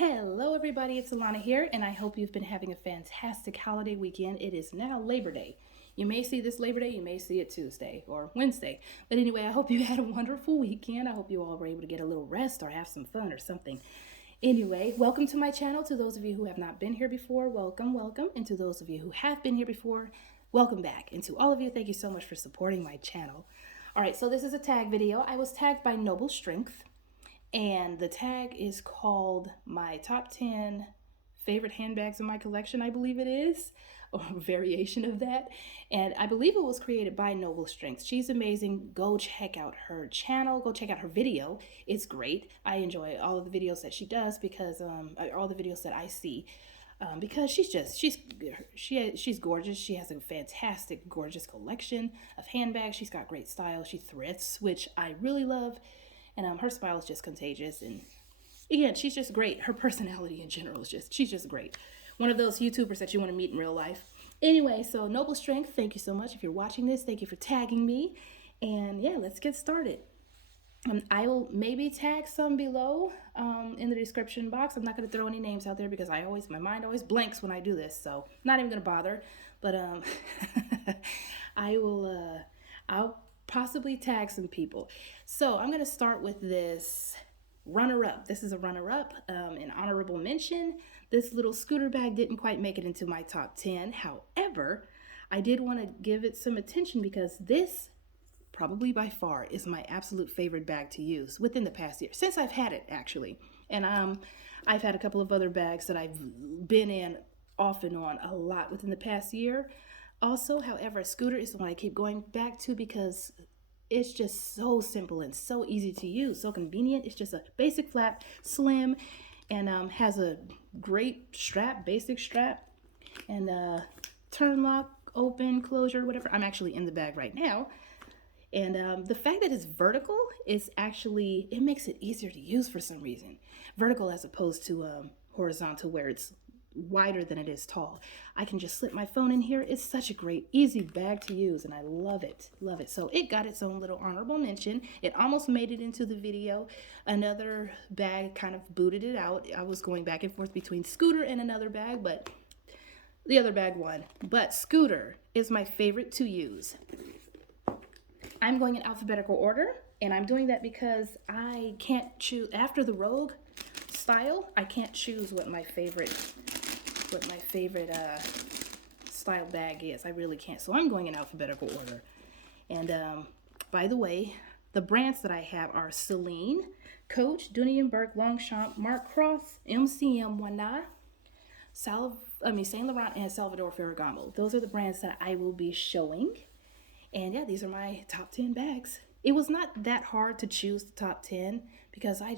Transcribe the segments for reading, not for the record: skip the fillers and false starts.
Hello everybody, it's Alana here, and I hope you've been having a fantastic holiday weekend. It is now Labor Day. You may see this Labor Day, you may see it Tuesday or Wednesday. But anyway, I hope you had a wonderful weekend. I hope you all were able to get a little rest or have some fun or something. Anyway, welcome to my channel. To those of you who have not been here before, welcome, welcome. And to those of you who have been here before, welcome back. And to all of you, thank you so much for supporting my channel. All right, so this is a tag video. I was tagged by Noble Strength. And the tag is called my top 10 favorite handbags in my collection, I believe it is, or a variation of that. And I believe it was created by Noble Strength. She's amazing. Go check out her channel. Go check out her video. It's great. I enjoy all of the videos that she does because all the videos that I see. Because she's gorgeous. She has a fantastic, gorgeous collection of handbags. She's got great style. She thrifts, which I really love. And her smile is just contagious. And again, she's just great. Her personality in general is she's just great. One of those YouTubers that you want to meet in real life. Anyway, so Noble Strength, thank you so much. If you're watching this, thank you for tagging me. And yeah, let's get started. I will maybe tag some below in the description box. I'm not going to throw any names out there because my mind always blanks when I do this. So not even going to bother. But I'll possibly tag some people. So I'm going to start with this runner-up. This is a runner-up, an honorable mention. This little scooter bag didn't quite make it into my top 10. However, I did want to give it some attention because this probably by far is my absolute favorite bag to use within the past year, since I've had it actually. And I've had a couple of other bags that I've been in off and on a lot within the past year. Also, however, a scooter is the one I keep going back to because it's just so simple and so easy to use, so convenient. It's just a basic flap, slim, and has a great strap, basic strap, and turn lock, open, closure, whatever. I'm actually in the bag right now. And the fact that it's vertical is actually, it makes it easier to use for some reason. Vertical as opposed to horizontal where it's wider than it is tall. I can just slip my phone in here. It's such a great, easy bag to use, and I love it. Love it. So it got its own little honorable mention. It almost made it into the video. Another bag kind of booted it out. I was going back and forth between scooter and another bag, but the other bag won. But scooter is my favorite to use. I'm going in alphabetical order, and I'm doing that because I can't choose after the Rogue style. I can't choose what my favorite style bag is. I really can't. So I'm going in alphabetical order. And by the way, the brands that I have are Celine, Coach, Dooney and Bourke, Longchamp, Mark Cross, MCM, Moana, Saint Laurent, and Salvatore Ferragamo. Those are the brands that I will be showing. And yeah, these are my top 10 bags. It was not that hard to choose the top 10 because I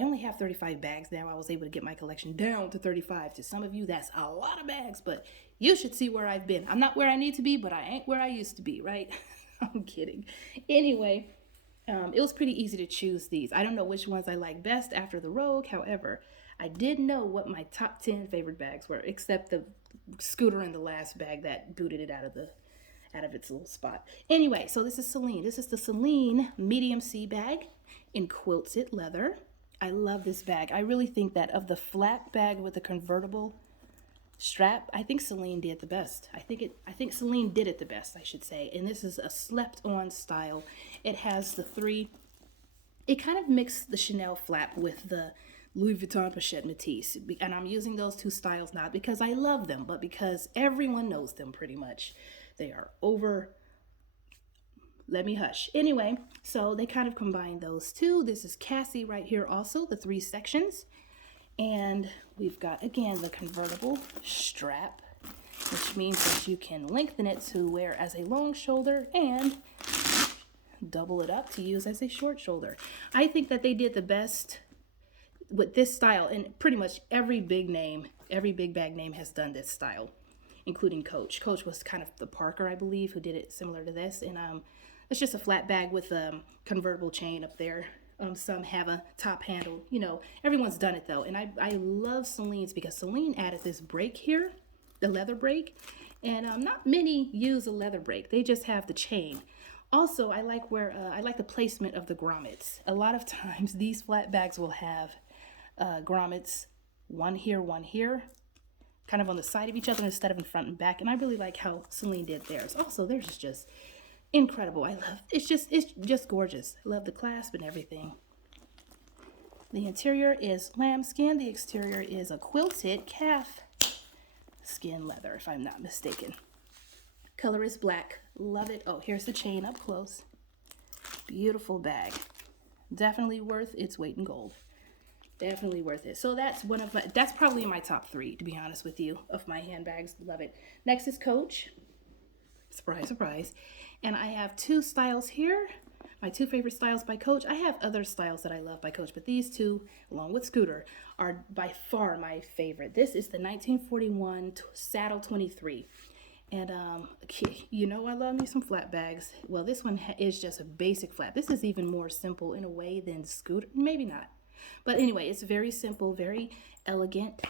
only have 35 bags now. I was able to get my collection down to 35. To some of you, that's a lot of bags, but you should see where I've been. I'm not where I need to be, but I ain't where I used to be, right? I'm kidding. Anyway, it was pretty easy to choose these. I don't know which ones I like best after the Rogue. However, I did know what my top 10 favorite bags were, except the scooter in the last bag that booted it out of its little spot. Anyway, so this is Celine. This is the Celine medium C bag in quilted leather. I love this bag. I really think that of the flat bag with the convertible strap, I think Celine did the best. I think Celine did it the best, I should say. And this is a slept-on style. It has it kind of mixed the Chanel flap with the Louis Vuitton Pochette Matisse. And I'm using those two styles not because I love them, but because everyone knows them pretty much. They are over. Let me hush. Anyway, so they kind of combine those two. This is Cassie right here also, the 3 sections. And we've got, again, the convertible strap, which means that you can lengthen it to wear as a long shoulder and double it up to use as a short shoulder. I think that they did the best with this style, and pretty much every big bag name has done this style, including Coach. Coach was kind of the Parker, I believe, who did it similar to this. And it's just a flat bag with a convertible chain up there. Some have a top handle. You know, everyone's done it though. And I love Celine's because Celine added this break here, the leather break. And not many use a leather break. They just have the chain. Also, I like the placement of the grommets. A lot of times these flat bags will have grommets one here, kind of on the side of each other instead of in front and back. And I really like how Celine did theirs. Also, theirs is just incredible. I love, it's just gorgeous. I love the clasp and everything. The interior is lambskin. The exterior is a quilted calf skin leather, if I'm not mistaken. Color is black. Love it. Oh, here's the chain up close. Beautiful bag. Definitely worth its weight in gold. Definitely worth it. So that's that's probably my top 3, to be honest with you, of my handbags. Love it. Next is Coach. Surprise, surprise. And I have 2 styles here. My 2 favorite styles by Coach. I have other styles that I love by Coach, but these 2, along with Scooter, are by far my favorite. This is the 1941 Saddle 23. And you know I love me some flat bags. Well, this one is just a basic flat. This is even more simple in a way than Scooter. Maybe not. But anyway, it's very simple, very elegant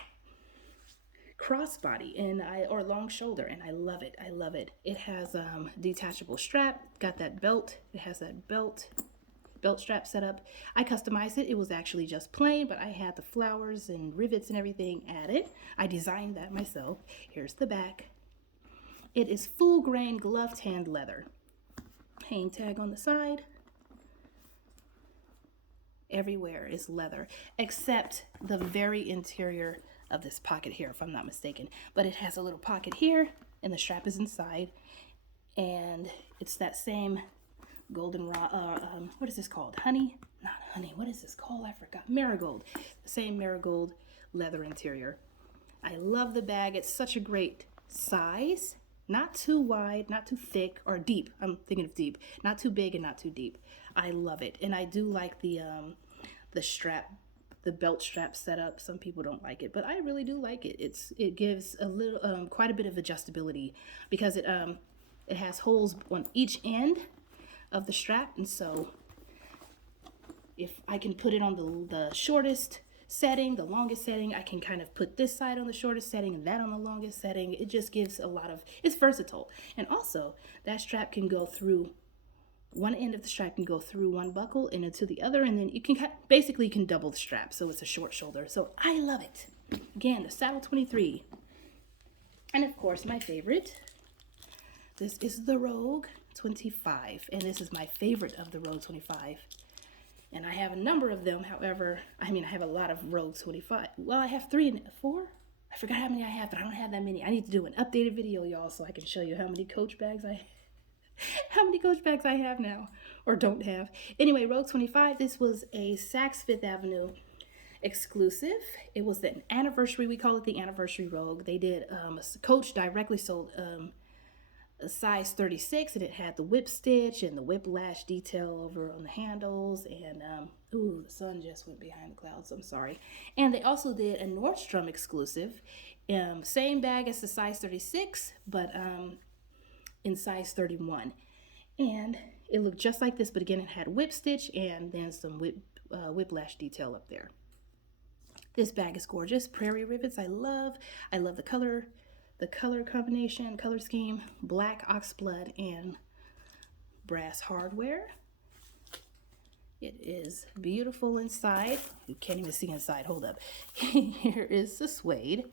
crossbody or long shoulder, and I love it. I love it. It has detachable strap, got that belt. It has that belt strap set up. I customized it. It was actually just plain, but I had the flowers and rivets and everything added. I designed that myself. Here's the back. It is full grain gloved hand leather. Hang tag on the side. Everywhere is leather, except the very interior of this pocket here, if I'm not mistaken. But it has a little pocket here, and the strap is inside. And it's that same golden what is this called? Honey? Not honey. What is this called? I forgot. Marigold. The same marigold leather interior. I love the bag. It's such a great size. Not too wide, not too thick, or deep. I'm thinking of deep. Not too big and not too deep. I love it. And I do like the strap, the belt strap setup. Some people don't like it, but I really do like it. It gives a little, quite a bit of adjustability, because it has holes on each end of the strap. And so if I can put it on the shortest setting, the longest setting, I can kind of put this side on the shortest setting and that on the longest setting. It just gives it's versatile. And also that strap can go through, one end of the strap can go through one buckle and into the other, and then you can basically double the strap, so it's a short shoulder. So I love it. Again, the Saddle 23. And of course, my favorite, this is the Rogue 25, and this is my favorite of the Rogue 25. And I have a number of them. However, I have a lot of Rogue 25. Well, I have 3 and 4. I forgot how many I have, but I don't have that many. I need to do an updated video, y'all, so I can show you how many Coach bags I have now, or don't have. Anyway, Rogue 25, this was a Saks Fifth Avenue exclusive. It was the anniversary, we call it the anniversary Rogue. They did, Coach directly sold a size 36, and it had the whip stitch and the whiplash detail over on the handles. And ooh, the sun just went behind the clouds, I'm sorry. And they also did a Nordstrom exclusive, same bag as the size 36, but in size 31. And it looked just like this, but again, it had whip stitch and then some whiplash detail up there. This bag is gorgeous. Prairie rivets, I love the color combination, color scheme, black oxblood and brass hardware. It is beautiful inside. You can't even see inside. Hold up. Here is the suede.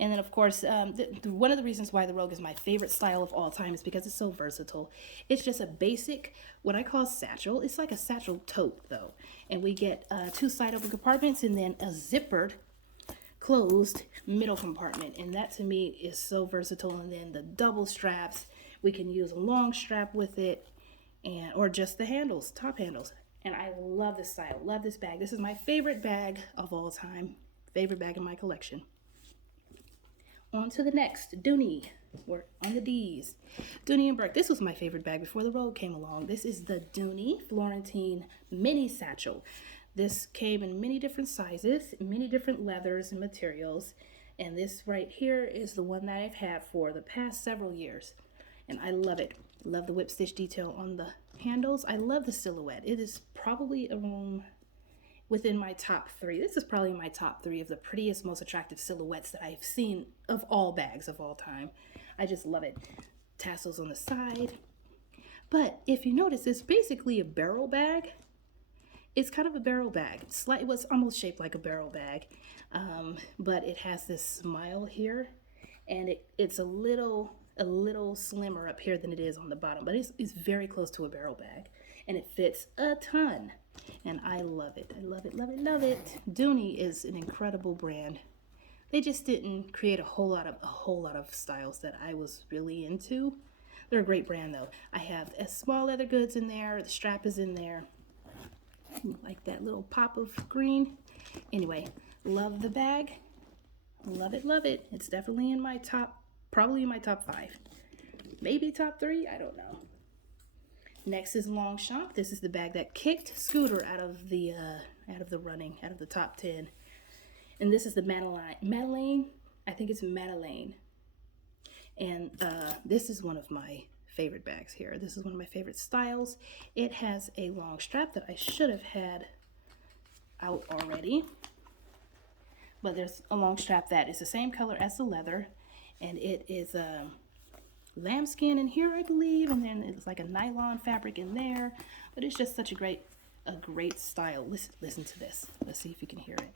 And then, of course, one of the reasons why the Rogue is my favorite style of all time is because it's so versatile. It's just a basic, what I call satchel. It's like a satchel tote, though. And we get 2 side-open compartments and then a zippered, closed middle compartment. And that, to me, is so versatile. And then the double straps, we can use a long strap with it, or just the handles, top handles. And I love this style, love this bag. This is my favorite bag of all time, favorite bag in my collection. On to the next, Dooney. We're on the D's. Dooney and Bourke. This was my favorite bag before the Rogue came along. This is the Dooney Florentine Mini Satchel. This came in many different sizes, many different leathers and materials. And this right here is the one that I've had for the past several years. And I love it. Love the whip stitch detail on the handles. I love the silhouette. It is probably within my top 3. This is probably my top 3 of the prettiest, most attractive silhouettes that I've seen of all bags of all time. I just love it. Tassels on the side. But if you notice, it's basically a barrel bag. it's kind of a barrel bag. It was almost shaped like a barrel bag, but it has this smile here, and it's a little slimmer up here than it is on the bottom, but it's very close to a barrel bag, and it fits a ton, and I love it. I love it, love it, love it. Dooney is an incredible brand. They just didn't create a whole lot of styles that I was really into. They're a great brand though. I have a small leather goods in there. The strap is in there. Like that little pop of green. Anyway, love the bag. Love it, love it. It's definitely in my top, probably in my top 5. Maybe top 3, I don't know. Next is Longchamp. This is the bag that kicked Scooter out of the running, out of the top 10. And this is the Madeleine. I think it's Madeleine. And this is one of my favorite bags here. This is one of my favorite styles. It has a long strap that I should have had out already. But there's a long strap that is the same color as the leather. And it is lambskin in here, I believe. And then it's like a nylon fabric in there. But it's just such a great style. Listen to this. Let's see if you can hear it.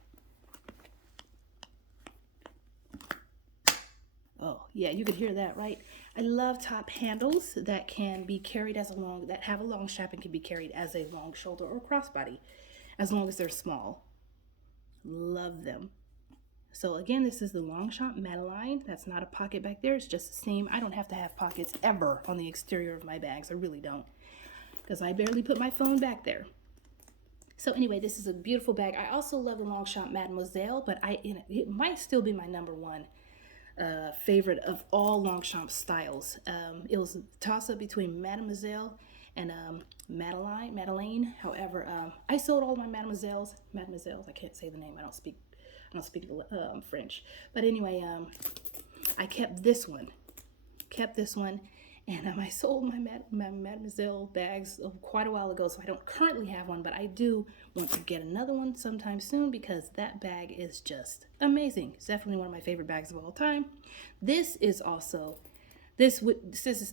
Oh, yeah, you could hear that, right? I love top handles that can be carried that have a long strap and can be carried as a long shoulder or crossbody, as long as they're small. Love them. So again, this is the Longchamp Madeleine. That's not a pocket back there. It's just a seam. I don't have to have pockets ever on the exterior of my bags. I really don't, because I barely put my phone back there. So anyway, this is a beautiful bag. I also love the Longchamp Mademoiselle, but it might still be my number 1 favorite of all Longchamp styles. It was a toss-up between Mademoiselle and Madeleine. However, I sold all my Mademoiselles. I can't say the name. I don't speak French. But anyway, I kept this one. And I sold my Mademoiselle bags quite a while ago, so I don't currently have one, but I do want to get another one sometime soon because that bag is just amazing. It's definitely one of my favorite bags of all time. This is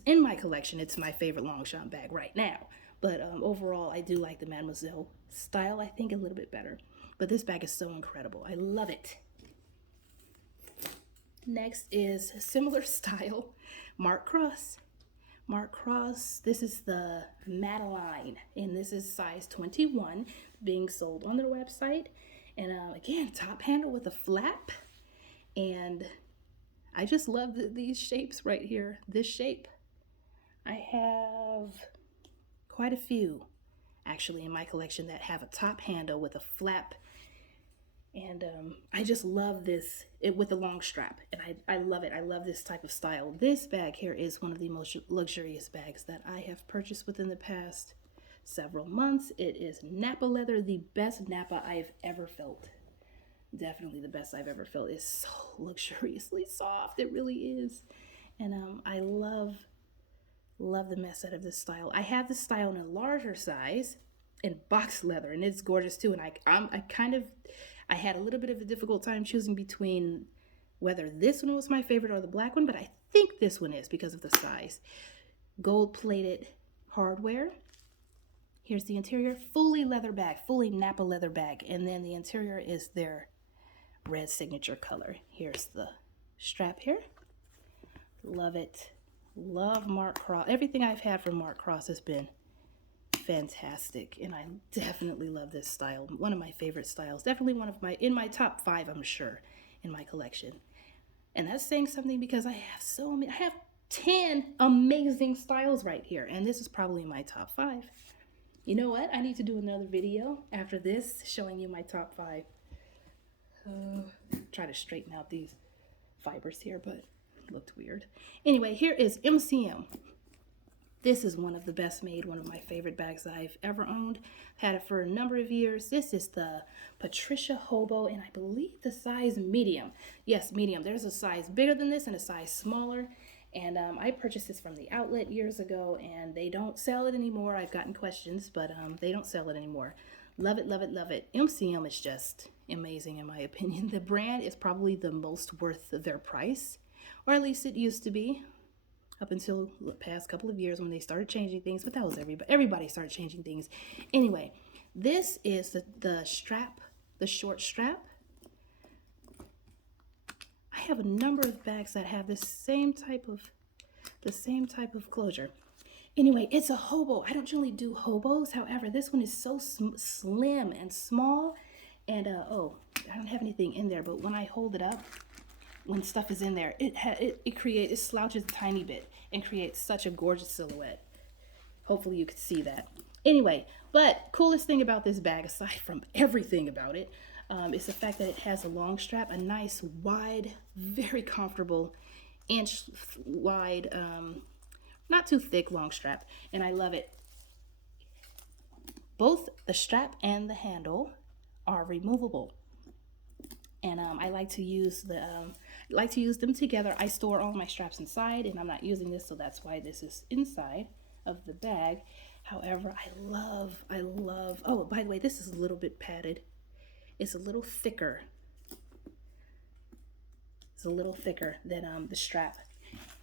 in my collection. It's my favorite Longchamp bag right now. But overall, I do like the Mademoiselle style, I think, a little bit better. But this bag is so incredible. I love it. Next is a similar style, Mark Cross. This is the Madeleine, and this is size 21, being sold on their website. And again, top handle with a flap. And I just love these shapes right here. This shape. I have quite a few, actually, in my collection that have a top handle with a flap. And I just love this with the long strap, and I love it. I love this type of style. This bag here is one of the most luxurious bags that I have purchased within the past several months. It is Napa leather, the best Napa I've ever felt. Definitely the best I've ever felt. It's so luxuriously soft. It really is. And I love the mess out of this style. I have this style in a larger size in box leather, and it's gorgeous too. And I had a little bit of a difficult time choosing between whether this one was my favorite or the black one, but I think this one is because of the size. Gold-plated hardware. Here's the interior, fully leather bag, fully Napa leather bag, and then the interior is their red signature color. Here's the strap here. Love it. Love Mark Cross. Everything I've had from Mark Cross has been fantastic, and I definitely love this style. One of my favorite styles, definitely in my top 5, I'm sure, in my collection. And that's saying something because I have 10 amazing styles right here, and this is probably my top 5. You know what? I need to do another video after this showing you my top 5. Try to straighten out these fibers here, but it looked weird. Anyway, here is MCM. This is one of the best made, one of my favorite bags that I've ever owned. Had it for a number of years. This is the Patricia Hobo, and I believe the size medium. Yes, medium. There's a size bigger than this and a size smaller. And I purchased this from the outlet years ago, and they don't sell it anymore. I've gotten questions, but they don't sell it anymore. Love it, love it, love it. MCM is just amazing in my opinion. The brand is probably the most worth their price, or at least it used to be. Up until the past couple of years when they started changing things, but that was everybody started changing things. Anyway, This is the strap, the short strap. I have a number of bags that have the same type of closure. Anyway, it's a hobo. I don't generally do hobos. However, this one is so slim and small. And oh, I don't have anything in there, but when I hold it up, when stuff is in there, it slouches a tiny bit and creates such a gorgeous silhouette. Hopefully you could see that. Anyway, but coolest thing about this bag, aside from everything about it, is the fact that it has a long strap, a nice wide, very comfortable, inch wide, not too thick long strap, and I love it. Both the strap and the handle are removable, and I like to use them together. I store all my straps inside, and I'm not using this, so that's why this is inside of the bag. However, I love, oh, by the way, this is a little bit padded. It's a little thicker. It's a little thicker than the strap,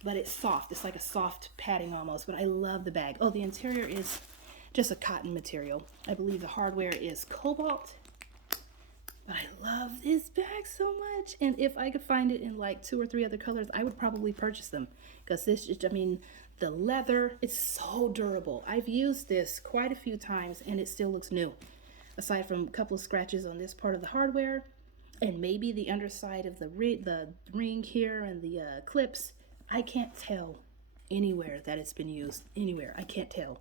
but it's soft. It's like a soft padding almost, but I love the bag. Oh, the interior is just a cotton material. I believe the hardware is cobalt, but I love this bag so much. And if I could find it in like 2 or 3 other colors, I would probably purchase them, because this is, I mean, the leather, it's so durable. I've used this quite a few times and it still looks new. Aside from a couple of scratches on this part of the hardware and maybe the underside of the ring here and the clips, I can't tell anywhere that it's been used. Anywhere, I can't tell.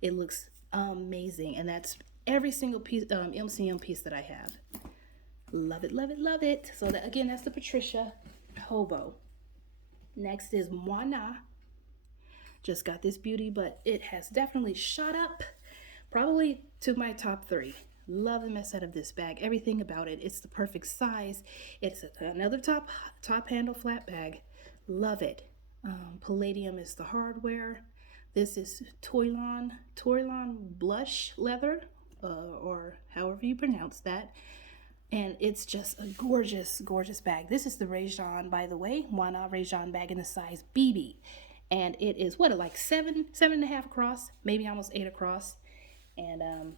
It looks amazing, and that's every single piece, MCM piece that I have. Love it, love it, love it. So that, again, that's the Patricia Hobo. Next is Moana. Just got this beauty, but it has definitely shot up probably to my top 3. Love the mess out of this bag. Everything about it. It's the perfect size. It's another top handle flat bag. Love it. Palladium is the hardware. This is Toilon blush leather, or however you pronounce that. And it's just a gorgeous, gorgeous bag. This is the Rajon, by the way, Moana Rajon bag in the size BB. And it is, what, like 7.5 across, maybe almost 8 across. And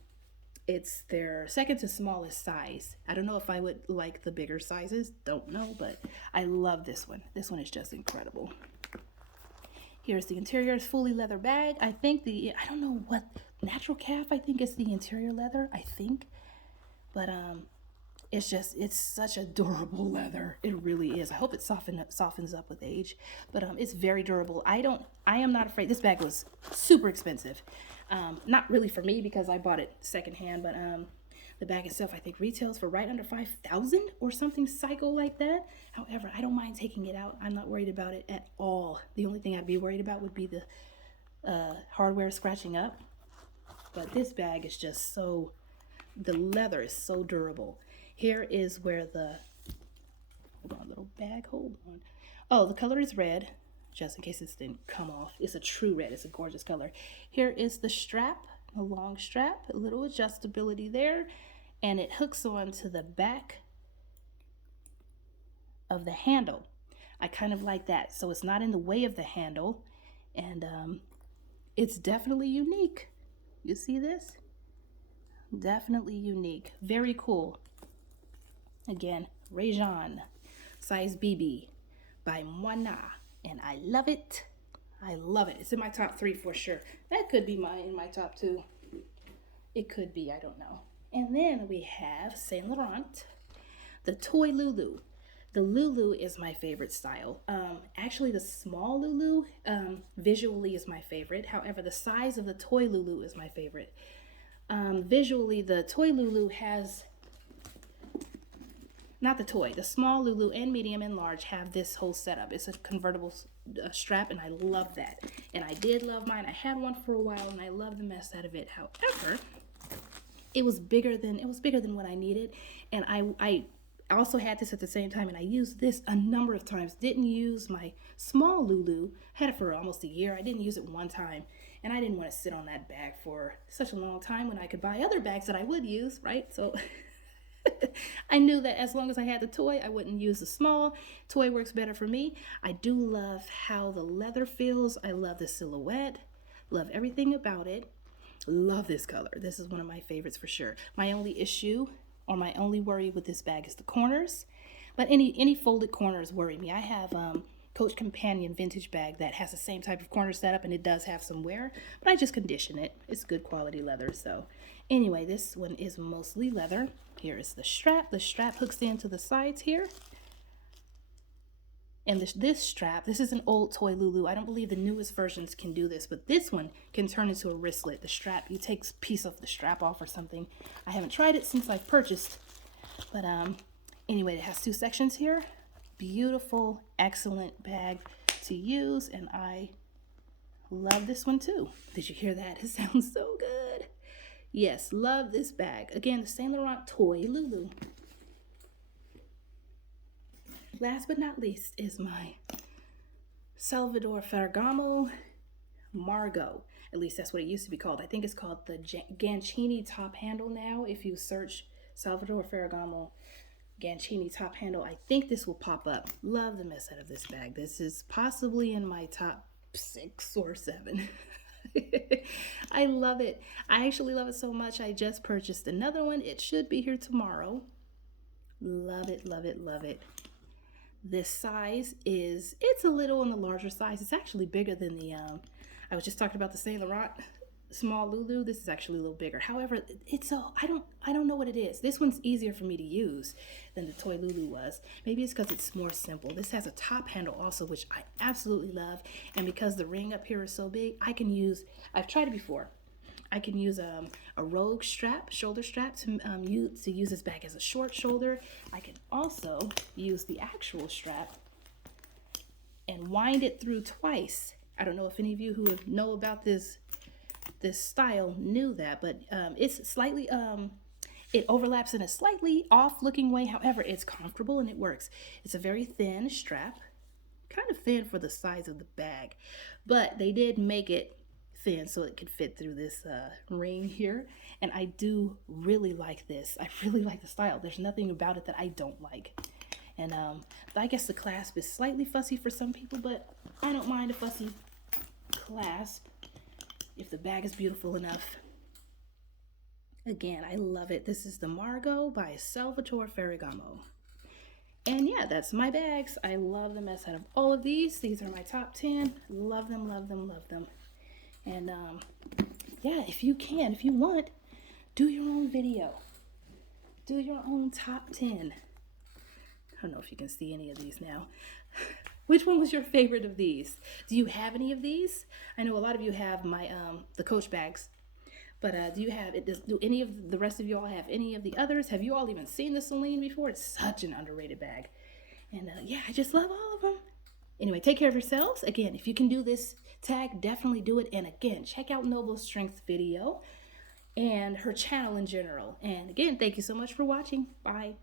it's their second to smallest size. I don't know if I would like the bigger sizes, don't know, but I love this one. This one is just incredible. Here's the interior. It's fully leather bag. I think I don't know what, natural calf, I think is the interior leather, I think. But it's such a durable leather. It really is. I hope it softens up with age, but it's very durable. I am not afraid. This bag was super expensive. Not really for me because I bought it secondhand, but the bag itself, I think, retails for right under $5,000 or something psycho like that. However, I don't mind taking it out. I'm not worried about it at all. The only thing I'd be worried about would be the hardware scratching up. But this bag is just so, the leather is so durable. Here is where hold on, little bag, hold on. Oh, the color is red, just in case this didn't come off. It's a true red. It's a gorgeous color. Here is the strap, a long strap, a little adjustability there, and it hooks on to the back of the handle. I kind of like that, so it's not in the way of the handle, and it's definitely unique. You see this? Definitely unique. Very cool. Again, Rajon, size BB by Moana, and I love it. I love it. It's in my top 3 for sure. That could be in my top 2. It could be, I don't know. And then we have Saint Laurent, the toy Lulu. The Lulu is my favorite style. Actually, the small Lulu visually is my favorite. However, the size of the toy Lulu is my favorite. Visually, the toy Lulu has, not the toy, the small Lulu and medium and large have this whole setup. It's a convertible strap, and I love that. And I did love mine. I had one for a while, and I love the mess out of it. However, it was bigger than what I needed, and I also had this at the same time, and I used this a number of times. Didn't use my small Lulu. Had it for almost a year. I didn't use it one time, and I didn't want to sit on that bag for such a long time when I could buy other bags that I would use, right? So I knew that as long as I had the toy, I wouldn't use the small. Toy works better for me. I do love how the leather feels. I love the silhouette. Love everything about it. Love this color. This is one of my favorites for sure. My only issue or my only worry with this bag is the corners, but any folded corners worry me. I have Coach Companion vintage bag that has the same type of corner setup, and it does have some wear, but I just condition it. It's good quality leather. So anyway, this one is mostly leather. Here is the strap. The strap hooks into the sides here. And this strap, this is an old toy Lulu. I don't believe the newest versions can do this, but this one can turn into a wristlet. The strap, you take a piece of the strap off or something. I haven't tried it since I've purchased, but anyway, it has 2 sections here. Beautiful, excellent bag to use, and I love this one too. Did you hear that? It sounds so good. Yes, love this bag. Again, the Saint Laurent toy Lulu. Last but not least is my Salvatore Ferragamo Margot. At least that's what it used to be called. I think it's called the Gancini top handle now. If you search Salvatore Ferragamo Gancini top handle, I think this will pop up. Love the mess out of this bag. This is possibly in my top 6 or 7. I love it. I actually love it so much. I just purchased another one. It should be here tomorrow. Love it, love it, love it. This size it's a little on the larger size. It's actually bigger than the, I was just talking about the Saint Laurent small Lulu. This is actually a little bigger. However, I don't know what it is. This one's easier for me to use than the toy Lulu was. Maybe it's because it's more simple. This has a top handle also, which I absolutely love. And because the ring up here is so big, I've tried it before. I can use a rogue strap, shoulder strap to use this bag as a short shoulder. I can also use the actual strap and wind it through twice. I don't know if any of you who know about this style knew that, but it's slightly, it overlaps in a slightly off-looking way. However, it's comfortable and it works. It's a very thin strap, kind of thin for the size of the bag, but they did make it thin so it could fit through this ring here, and I do really like this. I really like the style. There's nothing about it that I don't like. And I guess the clasp is slightly fussy for some people, but I don't mind a fussy clasp if the bag is beautiful enough. Again, I love it. This is the Margot by Salvatore Ferragamo. And yeah, that's my bags. I love the mess out of all of these. These are my top 10. Love them, love them, love them. And yeah, if you want, do your own video. Do your own top 10. I don't know if you can see any of these now. Which one was your favorite of these? Do you have any of these? I know a lot of you have my the Coach bags, but do any of the rest of you all have any of the others? Have you all even seen the Celine before? It's such an underrated bag. And yeah, I just love all of them. Anyway, take care of yourselves. Again, if you can do this tag, definitely do it. And again, check out Noble's Strength video and her channel in general. And again, thank you so much for watching. Bye.